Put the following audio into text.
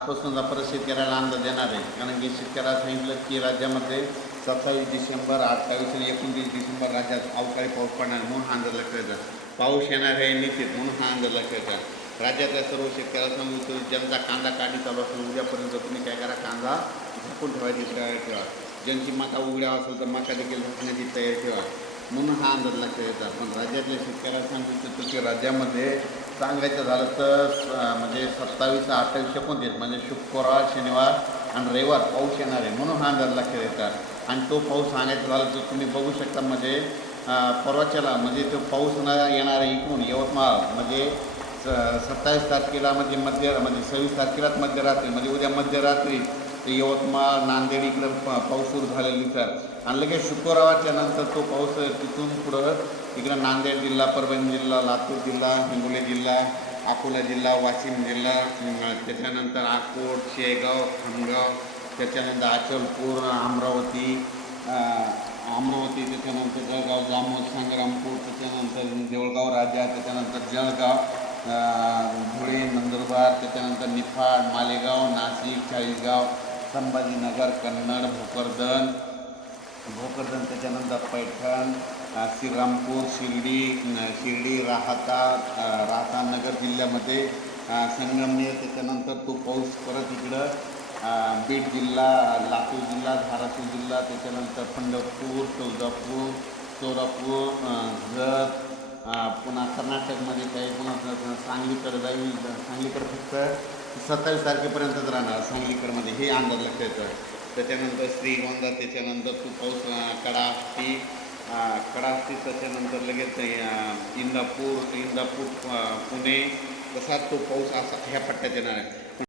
पासून परत शेतकऱ्याला अंदाज देणार आहे, कारण की शेतकऱ्याला सांगितलं की राज्यामध्ये 27 डिसेंबर 28 आणि 29 डिसेंबर राज्यात अवकाळी पाऊस पडणार म्हणून हा अंदाज लक्षात पाऊस येणार आहे निश्चित म्हणून हा अंदाज लक्षात राज्यातल्या सर्व शेतकऱ्याला सांगू ज्यांचा कांदा काढणी चालू असेल उद्यापर्यंत तुम्ही काय करा, कांदा झाकून ठेवायची तयारी ठेवा. ज्यांची मका उघड्या असेल तर मका देखील झाकण्याची तयारी ठेवा म्हणून हा अंदाज लक्षात येतात. पण राज्यातल्या शेतकऱ्याला सांगू इच्छितो की राज्यामध्ये सांगायचं झालं तर म्हणजे 27, 28, 29 म्हणजे शुक्रवार, शनिवार आणि रविवार पाऊस येणार आहे म्हणून हा अंदाज लक्षात येतात. आणि तो पाऊस सांगायचा झाला तर तुम्ही बघू शकता म्हणजे परवाच्याला म्हणजे तो पाऊस येणार आहे इकडून यवतमाळ म्हणजे 27 तारखेला म्हणजे 26 तारखेलाच मध्यरात्री म्हणजे उद्या मध्यरात्री ते यवतमाळ नांदेड इकडं पाऊस सुरू झालेला दिसतात. आणि लगेच शुक्रवारच्या नंतर तो पाऊस तिथून पुढं इकडं नांदेड जिल्हा, परभणी जिल्हा, लातूर जिल्हा, हिंगोली जिल्हा, अकोला जिल्हा, वाशिम जिल्हा, त्याच्यानंतर अकोट, शेगाव, खामगाव, त्याच्यानंतर अचलपूर, अमरावती, त्याच्यानंतर जळगाव, जामोद, संग्रामपूर, त्याच्यानंतर देऊळगाव राजा, त्याच्यानंतर जळगाव, धुळे, नंदुरबार, त्याच्यानंतर निफाड, मालेगाव, नाशिक, चाळीसगाव, संभाजीनगर, कन्नड, भोकरदन, त्याच्यानंतर पैठण, श्रीरामपूर, शिर्डी, राहता नगर जिल्ह्यामध्ये संगमनेर, त्याच्यानंतर तो पाऊस परत इकडं बीड जिल्हा, लातूर जिल्हा, धाराशिव जिल्हा, त्याच्यानंतर पंढरपूर, तुळजापूर, सोलापूर, जत, पुन्हा कर्नाटकमध्ये काही पुन्हा सांगलीकडे जाईल. सांगलीकडे फक्त 27 तारखेपर्यंतच राहणार सांगलीकडमध्ये हे अंदाज लक्षात येतं. त्याच्यानंतर श्रीगोंदा, त्याच्यानंतर तो पाऊस कडाष्टी, त्याच्यानंतर लगेच इंदापूर, पुणे तसा तो पाऊस असा ह्या पट्ट्यात येणार आहे.